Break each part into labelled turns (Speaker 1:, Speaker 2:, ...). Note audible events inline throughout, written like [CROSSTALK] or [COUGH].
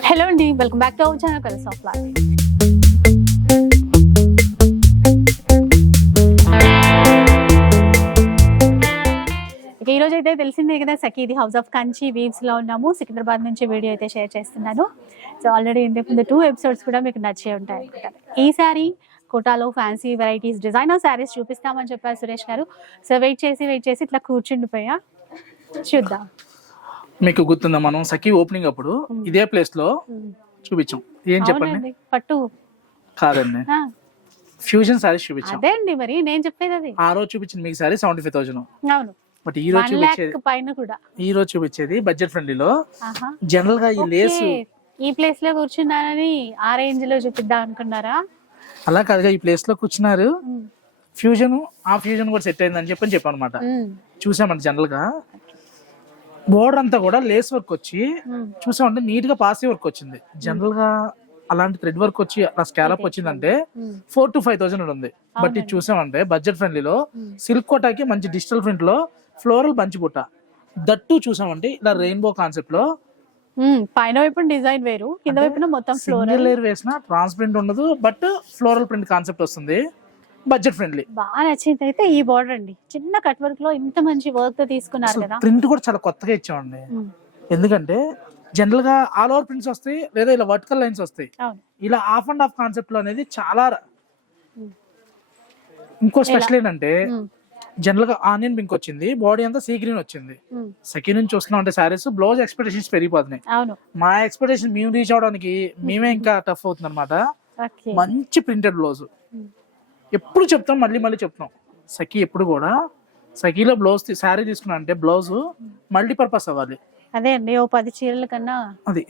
Speaker 1: Hello అండి welcome back to our channel కలిసి of life ఇక ఈ రోజు అయితే తెలిసిందే కదా సఖీది హౌస్ ఆఫ్ కంచి వీవ్స్లో ఉన్నాము. సికింద్రాబాద్ నుంచి వీడియో అయితే షేర్ చేస్తున్నాను. సో ఆల్రెడీ ఇంతకుముందు టూ ఎపిసోడ్స్ కూడా మీకు నచ్చే ఉంటాయి అనుకుంటాను ఈ సారీ కోటాలో ఫ్యాన్సీ వెరైటీస్ డిజైనర్ శారీస్ చూపిస్తామని చెప్పారు సురేష్ గారు. సో వెయిట్ చేసి వెయిట్ చేసి ఇట్లా కూర్చుండిపోయా. చూద్దాం.
Speaker 2: మీకు గుర్తుందా మనం సఖీ ఓపెనింగ్ అప్పుడు ఇదే ప్లేస్లో చూపించాం. ఏం చెప్పండి? పట్టు. కాదండి. ఫ్యూజన్ సారీస్ చూపించాం.
Speaker 1: అదే అండి మరి? నేను చెప్పేది అది.
Speaker 2: ఆ రోజు చూపించింది మీకు సారీ సెవెంటీ ఫైవ్ థౌసండ్ అవును. బట్ ఈ రోజు చూపించేది పైన కూడా. ఈ రోజు చూపించేది బడ్జెట్ ఫ్రెండ్లీలో.
Speaker 1: జనరల్గా ఈ లేస్. ఈ ప్లేస్లో కూర్చున్నానని ఆ రేంజ్లో చూపిద్దాం అనుకున్నారా?
Speaker 2: అలా కాదుగా ఈ ప్లేస్లో కూర్చున్నారు. ఫ్యూజన్ ఆ ఫ్యూజన్ కూడా సెట్ అయిందని చెప్పని చెప్పాను అనమాట ఉమ్. చూసామంటే జనరల్గా బోర్డర్ అంతా కూడా లేస్ వర్క్ వచ్చి. చూసామంటే నీట్గా పాసి వర్క్ వచ్చింది. జనరల్గా అలాంటి థ్రెడ్ వర్క్ వచ్చి అలా స్కాలప్ వచ్చిందంటే. ఫోర్ టు ఫైవ్ థౌసండ్ ఉంది. బట్ ఇది చూసామంటే బడ్జెట్ ఫ్రెండ్లీలో సిల్క్ కోటాకి మంచి డిజిటల్ ప్రింట్లో ఫ్లోరల్ బంచి బుట్ట. దట్టు చూసామంటే ఇలా రెయిన్బో కాన్సెప్ట్లో.
Speaker 1: పైన వైపు డిజైన్ వేరు కింద వైపున మొత్తం ఫ్లోర్
Speaker 2: సింగిల్ లేయర్ వేసిన ట్రాన్స్పరెంట్ ఉండదు బట్ ఫ్లోరల్ ప్రింట్ కాన్సెప్ట్ వస్తుంది. Budget friendly.
Speaker 1: బాగా నచ్చింది అయితే ఈ బార్డర్ అండి. చిన్న కట్ వర్క్లో ఇంత మంచి వర్క్తో తీసుకున్నారు కదా.
Speaker 2: ప్రింట్ కూడా చాలా కొత్తగా ఇచ్చామండి. ఎందుకంటే జనరల్గా ఆల్ ఓవర్ ప్రింట్స్ వస్తాయి లేదా ఇలా వర్టికల్ లైన్స్ వస్తాయి. ఇలా ఆఫ్ అండ్ ఆఫ్ కాన్సెప్ట్లో అనేది చాలా. ఇంకో స్పెషల్ ఏంటంటే. జనరల్గా ఆనియన్ పింక్ వచ్చింది బాడీ అంతా సీ గ్రీన్ వచ్చింది. సెకండ్ నుంచి చూస్తున్నాం అంటే సారీస్ బ్లౌజ్ ఎక్స్పెక్టేషన్స్ పెరిగిపోతున్నాయి. మా ఎక్స్పెక్టేషన్ మేము రీచ్ అవడానికి మేమే ఇంకా టఫ్ అవుతుంది అనమాట మంచి ప్రింటెడ్ బ్లౌజ్. ఎప్పుడు చెప్తాం మళ్ళీ మళ్ళీ చెప్తాం. సఖీ ఎప్పుడు కూడా సఖీలో బ్లౌజ్ శారీ తీసుకున్నా అంటే బ్లౌజ్ మల్టీపర్పస్ అవ్వాలి.
Speaker 1: అదే అండి ఓ పది చీరల కన్నా అది.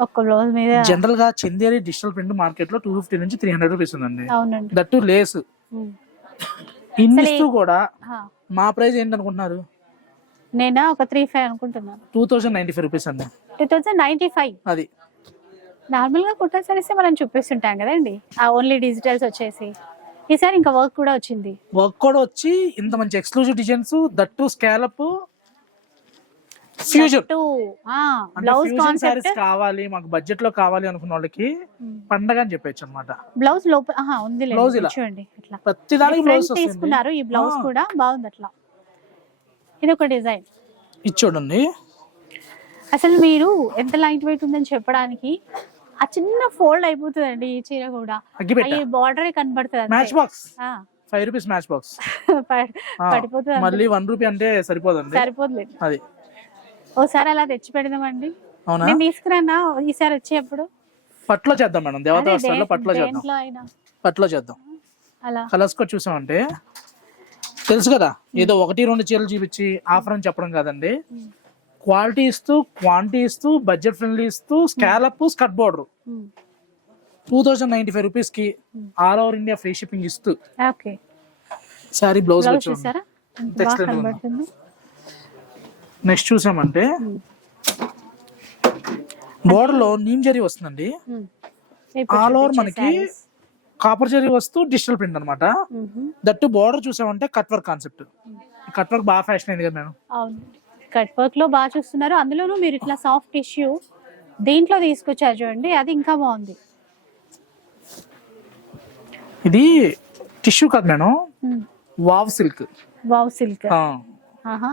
Speaker 1: ఒక్క బ్లౌజ్ మీద
Speaker 2: జనరల్గా చందేరి డిజిటల్ ప్రింట్ మార్కెట్లో టూ ఫిఫ్టీ నుంచి త్రీ హండ్రెడ్ రూపీస్ ఉందండి. అవునండి. That lace um. ఇన్ని అసలు ఇస్తూ కూడా. మా ప్రైస్ ఏంటనుకుంటున్నారు
Speaker 1: నేనా? ఒక త్రీ ఫైవ్ అనుకుంటున్నాను.
Speaker 2: Two thousand ninety five rupees అండి.
Speaker 1: టూ థౌజండ్ నైన్టీ ఫైవ్ అది. నార్మల్గా కుట్ట సారీస్ మనం చూపిస్తుంటాం కదండి. ఆ ఓన్లీ డిజిటల్స్ వచ్చేసి. ఈసారి ఇంకా వర్క్ కూడా వచ్చింది.
Speaker 2: వర్క్ కూడా వచ్చి ఇంత మంచి exclusive designs that scallop fusion blouse concept కావాలి మాకు బడ్జెట్లో కావాలి అనుకున్న వాళ్ళకి పండగ అని చెప్పొచ్చు అనమాట
Speaker 1: బ్లౌజ్ లోపల ఉంది
Speaker 2: ఇలా. చూడండి ఇట్లా ప్రతి దానికి బ్లౌజ్ తీసుకున్నారు
Speaker 1: ఈ బ్లౌజ్. కూడా బాగుంది అట్లా. ఇది ఒక డిజైన్. ఇది చూడండి. అసలు మీరు ఎంత లైట్ వెయిట్ ఉందని చెప్పడానికి ఆ చిన్న ఫోల్డ్ అయిపోతుందండి ఈ చీర కూడా. ఈ బార్డర్ కనబడుతుంది
Speaker 2: మ్యాచ్. బాక్స్ ఆ, ఫైవ్ రూపీస్ మ్యాచ్ బాక్స్ పడి- పడిపోతుంది. మళ్ళీ వన్ రూపీ అంటే సరిపోదండి. సరిపోతుంది అది.
Speaker 1: ఓసారి అలా తెచ్చి పెడదామండి. అవునా? నేను తీసుకురానా ఈసారి వచ్చేప్పుడు?
Speaker 2: పట్లో చేద్దాం మేడం
Speaker 1: దేవతా వస్త్రాల్లో పట్లో చేద్దాం.
Speaker 2: పట్లో చేద్దాం. అలా. కలర్స్ కూడా చూసామంటే తెలుసు కదా ఏదో ఒకటి రెండు చీరలు చూపించి ఆఫర్ అని చెప్పడం కాదండి. క్వాలిటీ ఇస్తూ క్వాంటిటీ ఇస్తూ బడ్జెట్ ఫ్రెండ్లీ ఇస్తూ scallop cut border. Um. Two thousand ninety five రూపీస్కి all over India free shipping ఇస్తూ. ఓకే. సారీ బ్లౌజ్ నెక్స్ట్ చూసామంటే ఉమ్. బోర్డర్లో నీమ్ జరీ వస్తుందండి. ఆల్ ఓవర్ మనకి. కాపర్ జరీ వస్తూ డిజిటల్ ప్రింట్ అనమాట. దట్టు బోర్డర్ చూసామంటే cut work concept. Cut work బాగా ఫ్యాషన్ అయింది కదా మేడం.
Speaker 1: కట్ వర్క్లో బాగా చూస్తున్నారు. అందులోనూ మీరు ఇట్లా సాఫ్ట్ టిష్యూ దీంట్లో తీసుకొచ్చారు చూడండి. అది ఇంకా బాగుంది.
Speaker 2: ఇది టిష్యూ కాదు madam. Wow silk.
Speaker 1: Wow silk.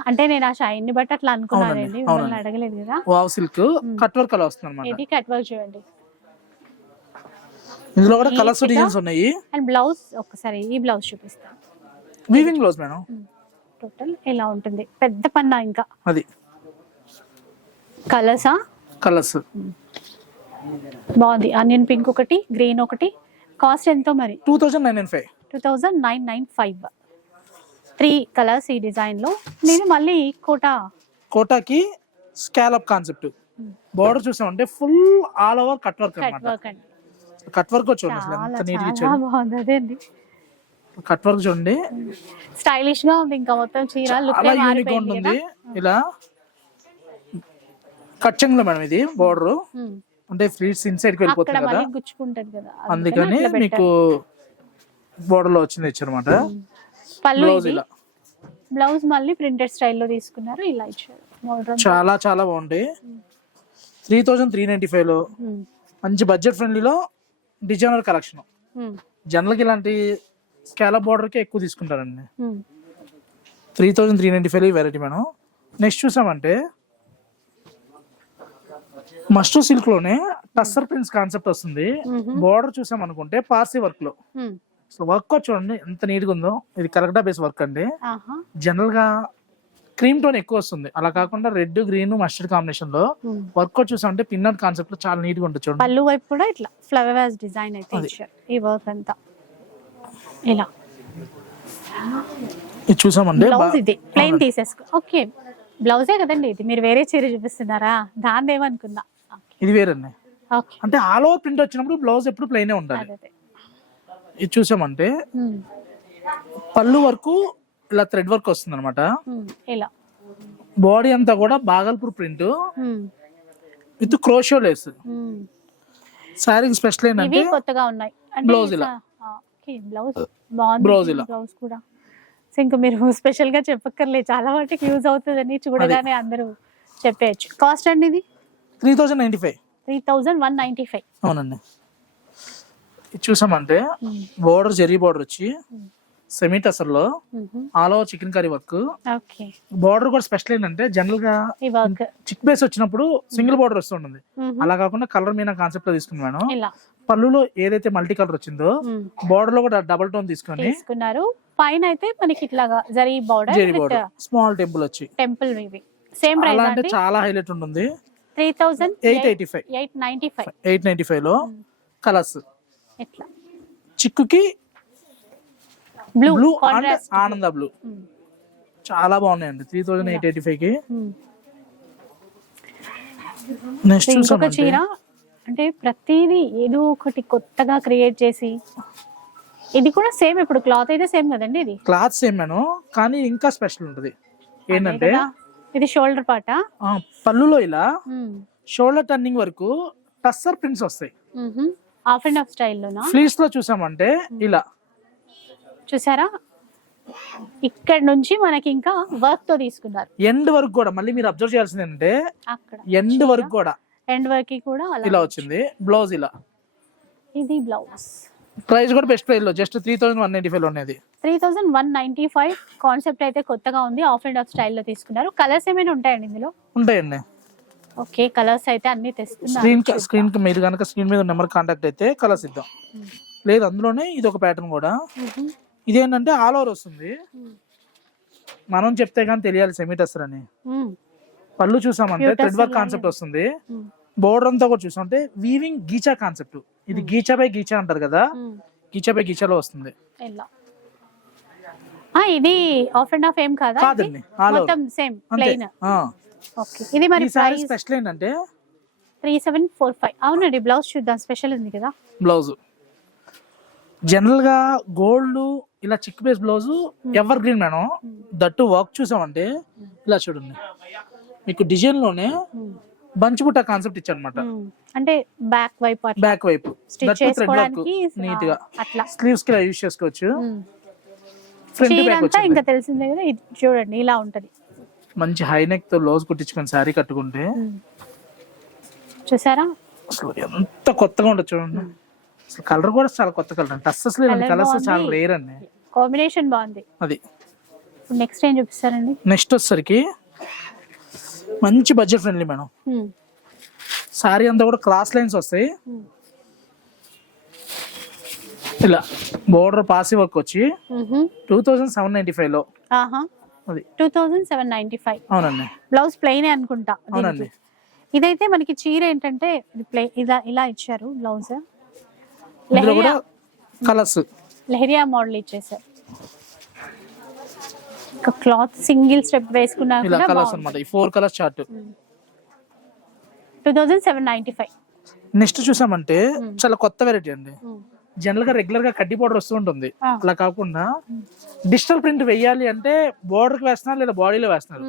Speaker 1: అంటే నేను ఆ షైన్ని బట్టి అట్లా అనుకున్నానండి మిమ్మల్ని.
Speaker 2: అడగలేదు కదా. Wow silk. కట్ వర్క్ అలా వస్తుంది అనమాట
Speaker 1: ఇది కట్ వర్క్ చూడండి.
Speaker 2: ఇందులో కూడా కలర్స్ డిజైన్స్ ఉన్నాయి.
Speaker 1: అండ్ బ్లౌజ్ ఒక్కసారి ఈ బ్లౌజ్ చూపిస్తాను
Speaker 2: వీవింగ్ బ్లౌజ్ మేడం?
Speaker 1: టోటల్ ఇలా ఉంటుంది? పెద్ద పన్నా ఇంకా? అది. కలర్సా కలర్స్ బాగుంది. ఆనియన్ పింక్ ఒకటి గ్రీన్ ఒకటి. కాస్ట్ ఎంతో మరి?
Speaker 2: Two thousand nine nine five.
Speaker 1: Two thousand nine nine five. Three colours ఈ డిజైన్లో నేను మళ్ళీ కోట?
Speaker 2: కోటాకి స్కాలప్ కాన్సెప్ట్ బోర్డర్ చూసామంటే full all over cut work cut work అండి. కట్ వర్క్ చూడండి అసలు
Speaker 1: ఎంత నీట్ బాగుంది. అదే అండి.
Speaker 2: కట్ వర్క్ చూడండి.
Speaker 1: స్టైలిష్గా ఉంది ఇంకా మొత్తం చీర
Speaker 2: లుక్ చాలా యూనిక్గా ఉంటుంది. ఇలా కచ్చంగ్లో మేడం ఇది బోర్డర్ అంటే ఫ్రీట్స్ ఇన్సైడ్కి వెళ్ళిపోతుంది
Speaker 1: కదా. గుచ్చుకుంటది కదా.
Speaker 2: అందుకని మీకు బోర్డర్లో వచ్చింది పళ్ళు బ్లౌజ్ ఇది. ఇలా.
Speaker 1: బ్లౌజ్ మళ్ళీ ప్రింటెడ్ స్టైల్లో తీసుకున్నారు ఇలా ఇచ్చారు.
Speaker 2: చాలా చాలా బాగుంటాయి. త్రీ థౌజండ్ త్రీ నైన్టీ ఫైవ్లో మంచి బడ్జెట్ ఫ్రెండ్లీలో డిజైనర్ కలెక్షన్ జనరల్కి ఇలాంటి స్కాలప్ బార్డర్కి ఎక్కువ తీసుకుంటారండి. Three thousand three ninety five variety madam. Next చూసామంటే మస్టో సిల్క్లోనే టస్సర్ ప్రిన్స్ కాన్సెప్ట్ వస్తుంది. బార్డర్ చూసాం అనుకుంటే పార్సీ వర్క్లో అసలు వర్క్ చూడండి ఎంత నీట్గా ఉందో. ఇది కలకటా బేస్ వర్క్ అండి. జనరల్గా క్రీమ్ టోన్ ఎక్కువ వస్తుంది. అలా కాకుండా రెడ్ గ్రీన్ మస్టర్డ్ కాంబినేషన్లో వర్క్ చూసామంటే పిన్ అవుట్ కాన్సెప్ట్లో చాలా నీట్గా ఉంటుంది చూడండి.
Speaker 1: పళ్ళు వైపు కూడా ఇట్లా ఫ్లవర్ డిజైన్ అయితే ఈ వర్క్ అంతా. ఇలా.
Speaker 2: ఇది చూసామంటే
Speaker 1: బ్లౌజ్ ఇది ప్లెయిన్. తీసేసుకో ఓకే. బ్లౌజే కదండి ఇది? మీరు వేరే చీర చూపిస్తున్నారా? దాని ఏమనుకున్నా
Speaker 2: ఇది వేరండి. ఓకే అంటే ఆల్ ఓవర్ ప్రింట్ వచ్చినప్పుడు బ్లౌజ్ ఎప్పుడు ప్లెయిన్ ఉండాలి. ఇది చూసామంటే ఉమ్, పళ్ళు వరకు ఇలా థ్రెడ్ వర్క్ వస్తుంది అనమాట ఉమ్, ఇలా. బాడీ అంతా కూడా Bhagalpur print with crochet lace. Sari special ఏంటంటే కొత్తగా ఉన్నాయి. Blouse ఇలా. బ్లౌజ్ బాగుంది. Blouse ఇలా.
Speaker 1: బ్లౌజ్ కూడా. సో ఇంకా మీరు [LAUGHS] స్పెషల్గా చెప్పక్కర్లేదు. చాలా వాటికి యూజ్ అవుతుందని చూడగానే అందరూ చెప్పేయచ్చు. కాస్ట్ అండి ఇది?
Speaker 2: Three thousand ninety five
Speaker 1: three thousand one ninety five
Speaker 2: అవునండి. ఇది చూసామంటే బోర్డర్ జెరీ బోర్డర్ వచ్చి semi టసర్లో all over chicken curry work okay border కూడా స్పెషల్ ఏంటంటే జనరల్గా చిక్ బేస్ వచ్చినప్పుడు సింగిల్ బోర్డర్ వస్తుంటుంది అలా కాకుండా కలర్ మీద కాన్సెప్ట్లో తీసుకున్నాను. ఇలా. పళ్ళులో ఏదైతే మల్టీ కలర్ వచ్చిందో. బోర్డర్లో కూడా డబల్ టోన్ తీసుకొని
Speaker 1: తీసుకున్నారు. పైన అయితే మనకి ఇట్లాగా zari border
Speaker 2: zari with border small temple వచ్చి.
Speaker 1: టెంపుల్ ఇవి. సేమ్ ప్రైస్ అంటే
Speaker 2: చాలా హైలైట్ ఉంటుంది three thousand eight eighty five
Speaker 1: eight ninety five
Speaker 2: eight ninety ఫైవ్లో కలర్స్ ఇట్లా చిక్కుకి బ్లూ బ్లూ ఆనంద బ్లూ చాలా బాగున్నాయండి. త్రీ థౌజండ్ ఎయిట్ ఎయిటీ ఫైవ్కి. నెక్స్ట్ చూసామంటే
Speaker 1: చీర. అంటే ప్రతిదీ ఏదో ఒకటి కొత్తగా క్రియేట్ చేసి ఇది కూడా సేమ్ ఇప్పుడు క్లాత్ అయితే సేమ్ కదండి ఇది?
Speaker 2: క్లాత్ సేమ్ మేను కానీ ఇంకా స్పెషల్ ఉంటుంది. ఏంటంటే కదా.
Speaker 1: ఇది షోల్డర్ పాట
Speaker 2: ఆ, పళ్ళులో ఇలా షోల్డర్ టర్నింగ్ వరకు టస్సర్ ప్రింట్స్ వస్తాయి.
Speaker 1: ఆఫ్ అండ్ ఆఫ్ స్టైల్లోనా?
Speaker 2: ఫ్లీస్లో చూసామంటే ఇలా.
Speaker 1: చూసారా? ఇక్కడ నుంచి మనకి ఇంకా వర్క్తో తీసుకున్నారు.
Speaker 2: ఎండ్ వరకు కూడా మళ్ళీ మీరు అబ్జర్వ్ చేయాల్సింది ఏంటంటే అక్కడ. ఎండ్ వరకు కూడా.
Speaker 1: ఎండ్ వర్క్ కూడా అలా
Speaker 2: ఇలా వచ్చింది. బ్లౌజ్ ఇలా.
Speaker 1: ఇది బ్లౌజ్
Speaker 2: ప్రైస్ కూడా బెస్ట్ ప్రైస్లో. Just three thousand one ninety five ఉన్నది.
Speaker 1: Three thousand one ninety five concept అయితే కొత్తగా ఉంది. ఆఫ్ అండ్ ఆఫ్ స్టైల్లో తీసుకున్నారు. కలర్స్ ఏమైనా ఉంటాయండి ఇందులో? ఉంటాయండి. ఓకే కలర్స్ అయితే అన్ని తెస్తున్నారు.
Speaker 2: స్క్రీన్ స్క్రీన్కి మీరు కనుక స్క్రీన్ మీద నెంబర్ కాంటాక్ట్ అయితే కలర్స్ ఇద్దాం. లేదు అందులోనే ఇది ఒక ప్యాటర్న్ కూడా. మ్మ్. ఇదేంటంటే ఆల్ ఓవర్ వస్తుంది. మ్మ్. మనం చెప్తే కానీ తెలియాలి సెమీటస్టర్ అని. పళ్ళు చూసామంటే థ్రెడ్ వర్క్ కాన్సెప్ట్ వస్తుంది. బోర్డర్ అంతా కూడా చూసామంటే వీవింగ్ గీచా కాన్సెప్ట్ ఇది గీచా బై గీచా అంటారు కదా? మ్మ్. గీచా బై గీచాలో వస్తుంది.
Speaker 1: ఇది ఆఫ్ అండ్ ఆఫ్ ఏం కాదా? కాదండి. మొత్తం సేమ్ ప్లెయిన్. ఓకే
Speaker 2: ఇది మరి ప్రైస్ స్పెషల్ ఏంటంటే?
Speaker 1: త్రీ సెవెన్ ఫోర్ ఫైవ్ అవునండి బ్లౌజ్ చూద్దాం. స్పెషల్ ఉంది కదా?
Speaker 2: బ్లౌజ్ జనరల్గా గోల్డ్ ఇలా చిక్ base blouse evergreen madam. That work చూసామంటే ఇలా చూడండి. మీకు డిజైన్లోనే బంచి బుట్ట కాన్సెప్ట్ ఇచ్చారనమాట మ్మ్.
Speaker 1: అంటే బ్యాక్ వైపు
Speaker 2: బ్యాక్ వైపు నీట్గా అట్లా. స్లీవ్స్కి యూస్ చేసుకోవచ్చు.
Speaker 1: ఫ్రంట్ ఇంకా తెలిసిందే కదా ఇది చూడండి ఇలా ఉంటది.
Speaker 2: మంచి హై నెక్తో లోజ్ కుట్టించుకొని శారీ కట్టుకుంటే. చూసారా? అసలు ఎంత కొత్తగా ఉంటుంది చూడండి. అసలు కలర్ కూడా చాలా కొత్త కలర్ అండి టస్సెస్ లేదండి Colour కలర్స్. చాలా రేర్ అండి
Speaker 1: కాంబినేషన్ బాగుంది. అది. నెక్స్ట్ ఏం చూపిస్తారండి?
Speaker 2: నెక్స్ట్ వచ్చేసరికి మంచి బడ్జెట్ ఫ్రెండ్లీ మేడం. సారీ అంతా కూడా క్రాస్ లైన్స్ వస్తాయి. ఇలా బోర్డర్ పాసి వర్క్ వచ్చి. టూ థౌజండ్ సెవెన్ నైన్టీ ఫైవ్లో
Speaker 1: ఆహా అది two thousand seven ninety five అవునండి బ్లౌజ్ ప్లెయిన్ అనుకుంటా. అవునండి. ఇదైతే మనకి చీర ఏంటంటే ఇది ప్లే ఇలా ఇలా ఇచ్చారు బ్లౌజ్ కలర్స్ లెహరియా మోడల్ ఇచ్చేసారు క్లాత్ సింగిల్ స్టెప్ వేసుకున్నా
Speaker 2: ఇలా కలర్స్ అన్నమాట. ఈ four colours chart.
Speaker 1: Two thousand seven ninety five.
Speaker 2: Next చూసామంటే చాలా కొత్త వెరైటీ అండి. జనరల్గా రెగ్యులర్గా కడ్డీ బోర్డర్ వస్తూ ఉంటుంది. అలా కాకుండా డిజిటల్ ప్రింట్ వేయాలి అంటే బోర్డర్కి వేస్తున్నారు లేదా బాడీలో వేస్తున్నారు?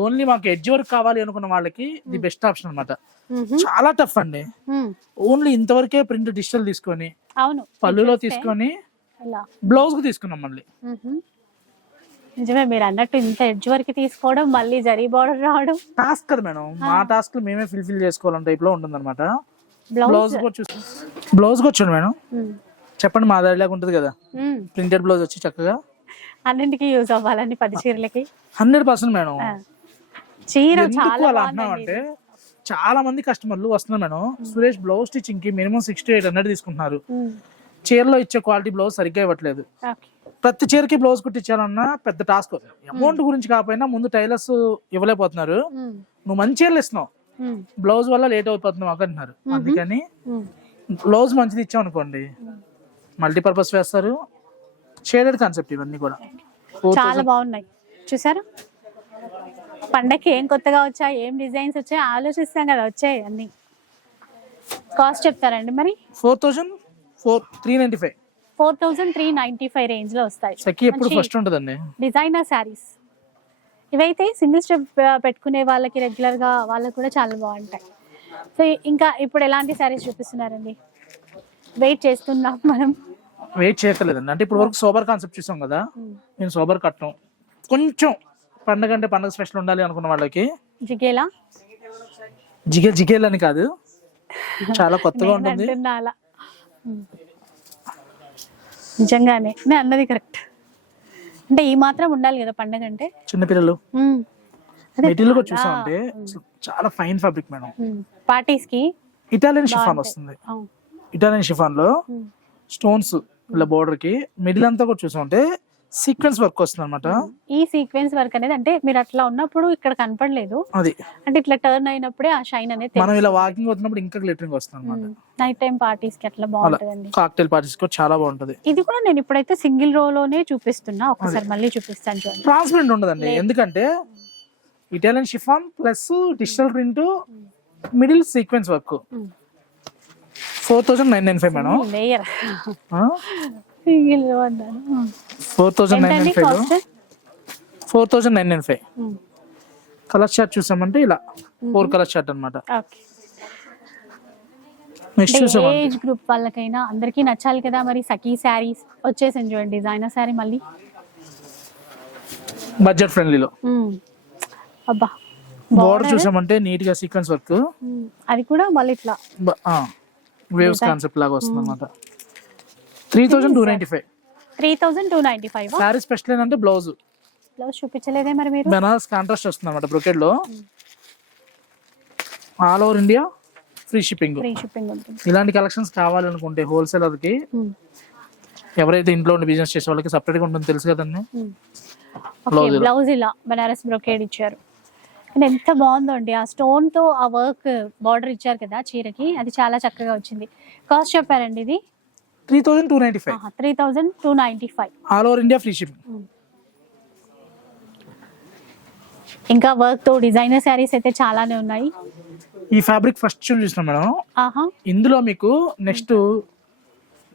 Speaker 2: ఓన్లీ మాకు ఎడ్జ్ వర్క్ కావాలి అనుకున్న వాళ్ళకి ది బెస్ట్ ఆప్షన్ అన్నమాట. చాలా టఫ్ అండి. ఓన్లీ ఇంతవరకే ప్రింట్ డిజిటల్ తీసుకొని పళ్ళులో తీసుకొని బ్లౌజ్కు తీసుకున్నాం మళ్ళీ.
Speaker 1: నిజమే మీరు అన్నట్టు ఇంత ఎడ్జ్ వరకు తీసుకోవడం మళ్ళీ జరీ బార్డర్ రావడం.
Speaker 2: టాస్క్ కదా మేడం. మా టాస్క్ మేమే ఫిల్ఫిల్ చేసుకోవాలని టైప్లో ఉంటుంది అనమాట బ్లౌజ్ బ్లౌజ్ వచ్చాను మేడం. చెప్పండి మా దారిలాగా ఉంటుంది కదా. ప్రింటెడ్ బ్లౌజ్ వచ్చి చక్కగా.
Speaker 1: అన్నింటికి యూజ్ అవ్వాలని పది చీరలకి
Speaker 2: హండ్రెడ్ పర్సెంట్ మేడం. చీర చాలా అంటే చాలా మంది కస్టమర్లు వస్తున్నారు మేడం. సురేష్ బ్లౌజ్ స్టిచ్చింగ్కి మినిమం సిక్స్టీ ఎయిట్ హండ్రెడ్ తీసుకుంటున్నారు. చీరలో ఇచ్చే క్వాలిటీ బ్లౌజ్ సరిగ్గా ఇవ్వట్లేదు. ప్రతి చీరకి బ్లౌజ్ కుట్టించాలన్నా పెద్ద టాస్క్ అమౌంట్ గురించి కాకపోయినా ముందు టైలర్స్ ఇవ్వలేకపోతున్నారు. నువ్వు మంచి చీరలు ఇస్తున్నావు. బ్లౌజ్ వల్ల లేట్ అయిపోతుంది మాకు అంటున్నారు. అందుకని. బ్లౌజ్ మంచిది ఇచ్చాం అనుకోండి. మల్టీపర్పస్ వేస్తారు. షేడెడ్ కాన్సెప్ట్ ఇవన్నీ కూడా.
Speaker 1: చాలా బాగున్నాయి. చూసారా? పండక్కి ఏం కొత్తగా వచ్చాయి ఏం డిజైన్స్ వచ్చాయి ఆలోచిస్తాం కదా వచ్చాయి అన్ని. కాస్ట్ చెప్తారండి మరి?
Speaker 2: Four thousand four three ninety five
Speaker 1: four thousand three ninety five రేంజ్లో వస్తాయి.
Speaker 2: సఖి ఎప్పుడు ఫస్ట్ ఉంటుందండి?
Speaker 1: Designer saris. ఇవైతే సింగిల్ స్టెప్ పెట్టుకునే వాళ్ళకి రెగ్యులర్గా వాళ్ళకి కూడా చాలా బాగుంటాయి. సో ఇంకా ఇప్పుడు ఎలాంటి శారీస్ చూపిస్తున్నారండి? వెయిట్ చేస్తున్నాం మనం.
Speaker 2: వెయిట్ చేయక్కర్లేదండి. అంటే ఇప్పుడు వరకు సోబర్ కాన్సెప్ట్ చూసాం కదా? నేను సోబర్ కట్టం కొంచెం పండగ అంటే పండగ స్పెషల్ ఉండాలి అనుకున్న వాళ్ళకి. జిగేలా? జిగే జిగేల్ అని కాదు. చాలా కొత్తగా ఉంటుంది.
Speaker 1: నిజంగానే. నేను అన్నది కరెక్ట్. అంటే ఈ మాత్రం ఉండాలి కదా పండగ అంటే?
Speaker 2: చిన్నపిల్లలు మెటీరియల్ కూడా చూసామంటే చాలా ఫైన్ ఫ్యాబ్రిక్ మేడం. పార్టీస్కి ఇటాలియన్ షిఫాన్. వస్తుంది. ఇటాలియన్ షిఫాన్లో. స్టోన్స్ ఇలా బోర్డర్కి మిడిల్ అంతా కూడా చూసామంటే సీక్వెన్స్ వర్క్ వస్తుంది అనమాట
Speaker 1: ఈ సీక్వెన్స్ వర్క్ అనేది అంటే మీరు అట్లా ఉన్నప్పుడు ఇక్కడ కనపడలేదు. అది. అంటే ఇట్లా టర్న్ అయినప్పుడే ఆ షైన్ అనేది
Speaker 2: మనం ఇలా వాకింగ్ అవుతున్నప్పుడు ఇంకా గ్లిటరింగ్ వస్తుంది అనమాట
Speaker 1: నైట్ టైం పార్టీస్కి అట్లా బాగుంటుందండి.
Speaker 2: కాక్టైల్ పార్టీస్ కూడా చాలా బాగుంటది.
Speaker 1: ఇది కూడా నేను ఇప్పుడైతే సింగిల్ రో లోనే చూపిస్తున్నా. ఒకసారి మళ్ళీ చూపిస్తాను చూడండి.
Speaker 2: ట్రాన్స్పరెంట్ ఉండదండి. ఎందుకంటే Italian chiffon plus digital print middle sequence work. Four thousand nine nine five madam four thousand nine ఎంతండి nine five cost four thousand nine nine five. Colour chart చూసామంటే ఇలా ఫోర్ కలర్ చార్ట్ అనమాట
Speaker 1: age group వాళ్ళకైనా అందరికీ నచ్చాలి కదా మరి సఖీ శారీస్ వచ్చేసింది చూడండి డిజైనర్ శారీ మళ్ళీ.
Speaker 2: బడ్జెట్ ఫ్రెండ్లీలో. అబ్బా బోర్డర్ చూసామంటే నీట్గా సీక్వెన్స్ వర్క్.
Speaker 1: అది కూడా మళ్ళీ ఇట్లా.
Speaker 2: వేవ్స్ కాన్సెప్ట్ లాగా వస్తుంది అనమాట three thousand two ninety five.
Speaker 1: Three thousand two ninety five?
Speaker 2: Sari special ఏంటంటే బ్లౌజ్.
Speaker 1: బ్లౌజ్ చూపించలేదే మరి మీరు?
Speaker 2: బెనారస్ కాంట్రాస్ట్ వస్తుంది అనమాట బ్రొకెట్లో all over India free shipping. Free shipping ఉంటుంది. ఇలాంటి కలెక్షన్స్ కావాలనుకుంటే హోల్సేలర్కి. ఎవరైతే ఇంట్లో ఉండి బిజినెస్ చేసే వాళ్ళకి సపరేట్గా ఉంటుంది తెలుసు కదండి
Speaker 1: బ్లౌజ్ ఇలా. బనారస్ బ్రొకేడ్ ఇచ్చారు. ఎంత బాగుందో అండి ఆ స్టోన్తో ఆ వర్క్ బార్డర్ ఇచ్చారు కదా చీరకి. అది చాలా చక్కగా వచ్చింది. కాస్ట్ చెప్పారండి ఇది?
Speaker 2: Three thousand two ninety five.
Speaker 1: Three thousand two ninety five.
Speaker 2: All over India free shipping
Speaker 1: ఇంకా వర్క్తో డిజైనర్ శారీస్ అయితే చాలానే ఉన్నాయి.
Speaker 2: ఈ ఫ్యాబ్రిక్ ఫస్ట్ చూసినాం మేడం? ఆహా. ఇందులో మీకు నెక్స్ట్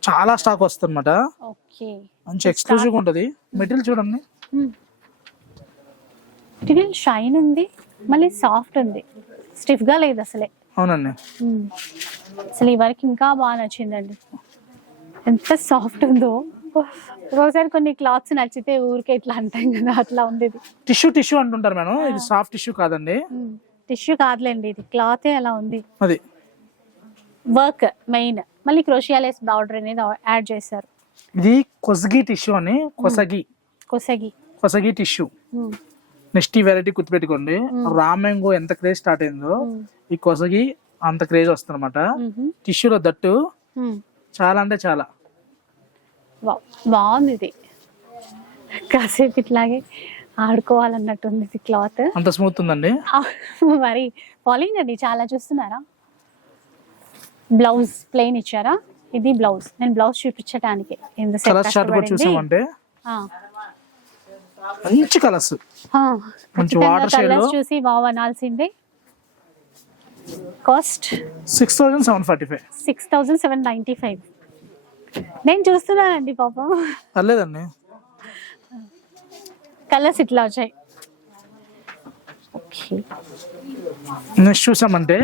Speaker 2: చాలా స్టాక్ వస్తుంది అనమాట ఓకే మంచి ఎక్స్క్లూజివ్ ఉంటుంది. మెటీరియల్ చూడండి.
Speaker 1: మెటీరియల్ షైన్ ఉంది మళ్ళీ సాఫ్ట్ ఉంది. స్టిఫ్గా లేదు అసలే.
Speaker 2: అవునండి. మ్మ్.
Speaker 1: అసలు ఈ వర్క్ ఇంకా బాగా నచ్చిందండి. ఎంత సాఫ్ట్ ఉందో. ఒకసారి కొన్ని క్లాత్స్ నచ్చితే ఊరికే ఇట్లా అంటాం కదా అట్లా ఉంది
Speaker 2: టిష్యూ టిష్యూ అంటుంటారు మేడం. ఇది సాఫ్ట్ టిష్యూ కాదండి.
Speaker 1: టిష్యూ కాదులేండి ఇది క్లాతే అలా ఉంది. అది. వర్క్ మెయిన్ మళ్ళీ క్రోషియాలేస్ బార్డర్ అనేది యాడ్ చేశారు.
Speaker 2: ఇది కొసగి టిష్యూ అని కొసగి. కొసగి. కొసగి టిష్యూ. నెక్స్ట్ ఈ వెరైటీ గుర్తుపెట్టుకోండి. రామ్యాంగో ఎంత క్రేజ్ స్టార్ట్ అయిందో ఈ కొసగి అంత క్రేజ్ వస్తుంది అనమాట మ్మ్. టిష్యూలో దట్టు. చాలా అంటే చాలా.
Speaker 1: బాగుంది ఇది కాసేపు ఇట్లాగే ఆడుకోవాలన్నట్టుంది ఇది క్లాత్.
Speaker 2: అంత స్మూత్ ఉందండి?
Speaker 1: మరి పాలింగ్ అండి చాలా చూస్తున్నారా? బ్లౌజ్ ప్లెయిన్ ఇచ్చారా? ఇది బ్లౌజ్ నేను బ్లౌజ్ చూపించడానికి.
Speaker 2: చూసామంటే? మంచి కలర్స్.
Speaker 1: మంచి లో. చూసి wow అనాల్సిందే. Cost?
Speaker 2: Six thousand seven forty five.
Speaker 1: Six thousand seven ninety five. నేను చూస్తున్నానండి పాపం. పర్లేదండి. కలర్స్ ఇట్లా వచ్చాయి.
Speaker 2: నెక్స్ట్ చూసామంటే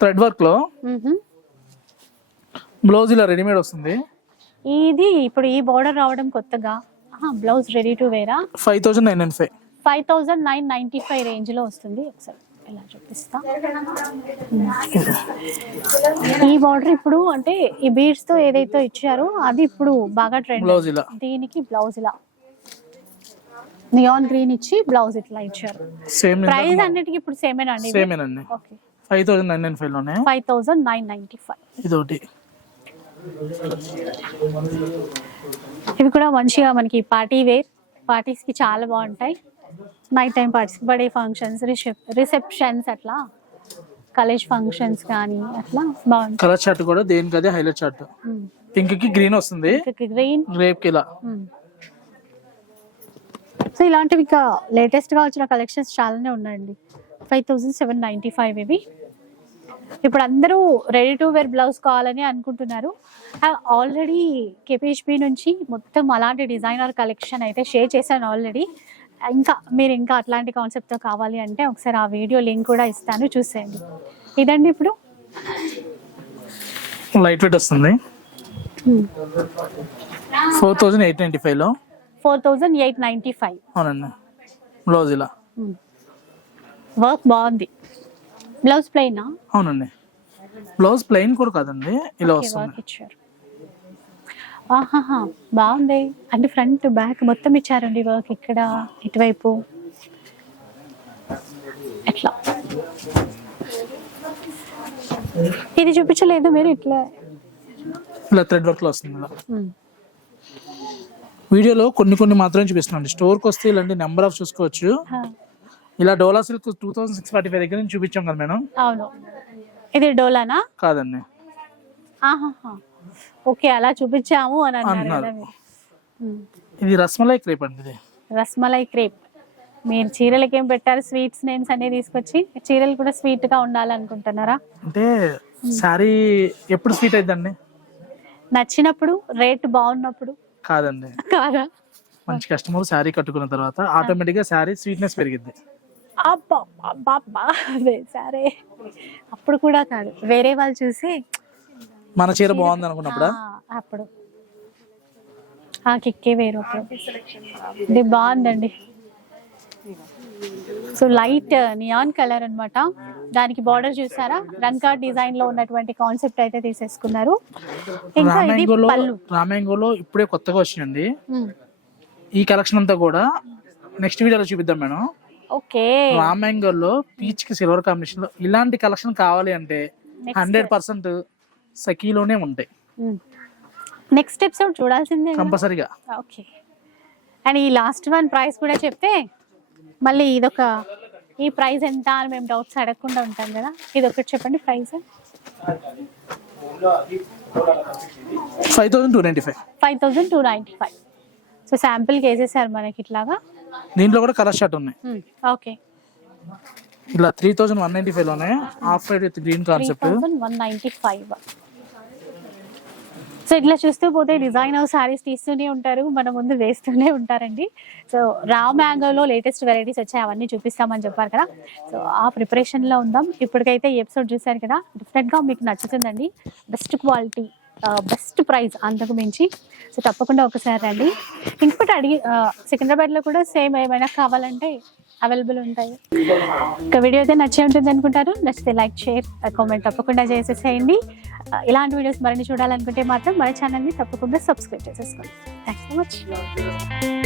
Speaker 2: థ్రెడ్ వర్క్లో బ్లౌజ్ ఇలా రెడీమేడ్ వస్తుంది.
Speaker 1: ఇది ఇప్పుడు ఈ బోర్డర్ రావడం కొత్తగా. బ్లౌజ్ రెడీ టు వేరా
Speaker 2: five thousand nine nine five.
Speaker 1: Five thousand nine ninety five రేంజ్లో వస్తుంది ఒకసారి. ఇలా చూపిస్తా. ఈ బార్డర్ ఇప్పుడు అంటే ఈ బీడ్స్తో ఏదైతే ఇచ్చారో అది ఇప్పుడు బాగా ట్రెండ్ దీనికి బ్లౌజ్ ఇలా. నియాన్ గ్రీన్ ఇచ్చి బ్లౌజ్ ఇట్లా ఇచ్చారు. సేమ్ ప్రైస్ అన్నిటికీ ఇప్పుడు సేమేనా
Speaker 2: అండి okay thousand nine nine ఫైవ్లోనే.
Speaker 1: Five thousand nine ninety five ఇదొకటి. ఇవి కూడా మంచిగా మనకి పార్టీ వేర్ పార్టీస్కి చాలా బాగుంటాయి. Night time parties birthday functions Recep receptions అట్లా? కాలేజ్ ఫంక్షన్స్ కానీ అట్లా?
Speaker 2: బాగుంటాయి కలర్ చార్ట్ కూడా దేనికి అదే హైలైట్ చార్ట్ పింక్కి గ్రీన్ వస్తుంది. గ్రీన్ రేప్కి ఇలా
Speaker 1: సో ఇలాంటివి ఇంకా లేటెస్ట్గా వచ్చిన కలెక్షన్స్ చాలానే ఉన్నాయండి. Five thousand seven ninety five ఇవి. ఇప్పుడు అందరూ రెడీ టు వేర్ బ్లౌజ్ కావాలని అనుకుంటున్నారు. ఆల్రెడీ కేపీహెచ్పి నుంచి మొత్తం అలాంటి డిజైనర్ కలెక్షన్ అయితే షేర్ చేశాను ఆల్రెడీ ఇంకా మీరు ఇంకా అట్లాంటి కాన్సెప్ట్తో కావాలి అంటే ఒకసారి ఆ వీడియో లింక్ కూడా ఇస్తాను చూసేయండి. ఇదండి ఇప్పుడు.
Speaker 2: లైట్ వెయిట్ వస్తుంది. ఫోర్ థౌజండ్ ఎయిట్ నైన్టీ ఫైవ్లో.
Speaker 1: Four thousand eight ninety five
Speaker 2: అవునండి. బ్లౌజ్ ఇలా.
Speaker 1: వర్క్ బాగుంది. బ్లౌజ్ ప్లెయినా
Speaker 2: అవునండి. బ్లౌజ్ ప్లెయిన్ కూడా కాదండి. ఇలా వస్తుంది.
Speaker 1: ఆహాహా బాగుంది. అంటే ఫ్రంట్ బ్యాక్ మొత్తం ఇచ్చారండి వర్క్ ఇక్కడ ఇటువైపు. ఎట్లా? ఇది చూపించలేదు మీరు ఇట్లా.
Speaker 2: ఇలా థ్రెడ్ వర్క్లో వస్తుంది వీడియోలో కొన్ని కొన్ని మాత్రమే చూపిస్తున్నాండి స్టోర్కి వస్తే ఇలాంటి నెంబర్ ఆఫ్ చూసుకోవచ్చు. ఇలా Dola silk two thousand six forty five దగ్గర నుంచి చూపించాం కదా మేడం.
Speaker 1: అవును. ఇది డోలానా? కాదండి. ఆహాహా. ఓకే అలా చూపించాము అని అన్నారు అన్నారు. కదా మీరు.
Speaker 2: ఉమ్. ఇది రస్మలై క్రేప్ అండి ఇది.
Speaker 1: రస్మలై క్రేప్. మీరు చీరలకి ఏం పెట్టారు? స్వీట్స్ నేమ్స్ అన్ని తీసుకొచ్చి చీరలు కూడా స్వీట్గా ఉండాలనుకుంటున్నారా?
Speaker 2: అంటే శారీ ఎప్పుడు స్వీట్ అయిద్దండి?
Speaker 1: నచ్చినప్పుడు రేట్ బాగున్నప్పుడు. కాదండి. కాదా?
Speaker 2: మంచి కస్టమర్ శారీ కట్టుకున్న తర్వాత ఆటోమేటిక్గా శారీ స్వీట్నెస్ పెరిగిద్ది.
Speaker 1: అబ్బా అబ్బా అబ్బా. అదే సరే. అప్పుడు కూడా కాదు. వేరే వాళ్ళు చూసి
Speaker 2: మన చీర బాగుంది అనుకున్నప్పుడు
Speaker 1: అప్పుడు. ఆ కిక్కే వేరు ఇది బాగుందండి. సో లైట్ నియాన్ కలర్ అన్నమాట. దానికి బార్డర్ చూసారా? రంకా డిజైన్లో ఉన్నటువంటి కాన్సెప్ట్ అయితే తీసేసుకున్నారు.
Speaker 2: ఇంకా ఇది రామాంగోలో పళ్ళు. రామాంగోలో ఇప్పుడే కొత్తగా వచ్చిందండి. ఈ కలెక్షన్ అంతా కూడా నెక్స్ట్ వీడియోలో చూపిద్దాం మేడం. ఓకే. రామాంగోలో పీచ్కి సిల్వర్ కాంబినేషన్లో ఇలాంటి కలెక్షన్ కావాలి అంటే హండ్రెడ్ పర్సెంట్ సఖీలోనే ఉంటాయి.
Speaker 1: నెక్స్ట్ ఎపిసోడ్ చూడాల్సిందే. కంపల్సరీగా. ఓకే అండ్ ఈ లాస్ట్ వన్ ప్రైస్ కూడా చెప్తే మళ్ళీ ఇదొక ఈ ప్రైస్ ఎంత అని మేము డౌట్స్ అడగకుండా ఉంటాం కదా. ఇది ఒకటి చెప్పండి price
Speaker 2: five thousand two ninety five
Speaker 1: five thousand two ninety five so శాంపిల్కి వేసేసారు మనకి ఇట్లాగా.
Speaker 2: దీంట్లో కూడా కలర్ షర్ట్ ఉన్నాయి. ఓకే ఇలా three thousand one ninety ఫైవ్లోనే half white with green concept
Speaker 1: one ninety five so ఇట్లా చూస్తూ పోతే డిజైనర్ శారీస్ తీస్తూనే ఉంటారు మన ముందు వేస్తూనే ఉంటారండి. సో రా మ్యాంగోలో లేటెస్ట్ వెరైటీస్ వచ్చాయి అవన్నీ చూపిస్తామని చెప్పారు కదా. సో ఆ ప్రిపరేషన్లో ఉందాం. ఇప్పటికైతే ఎపిసోడ్ చూశారు కదా. డెఫినెట్గా మీకు నచ్చుతుందండి. బెస్ట్ క్వాలిటీ బెస్ట్ ప్రైస్ అంతకు మించి. సో తప్పకుండా ఒకసారి రండి. ఇంకొకటి అడిగి సికింద్రాబాద్లో కూడా సేమ్ ఏమైనా కావాలంటే అవైలబుల్ ఉంటాయి. ఒక వీడియో అయితే నచ్చే ఉంటుంది అనుకుంటారు నచ్చితే లైక్ షేర్ కామెంట్ తప్పకుండా చేసేసేయండి. ఇలాంటి వీడియోస్ మరిన్ని చూడాలనుకుంటే మాత్రం మన ఛానల్ని తప్పకుండా సబ్స్క్రైబ్ చేసేసుకోండి. Thanks so much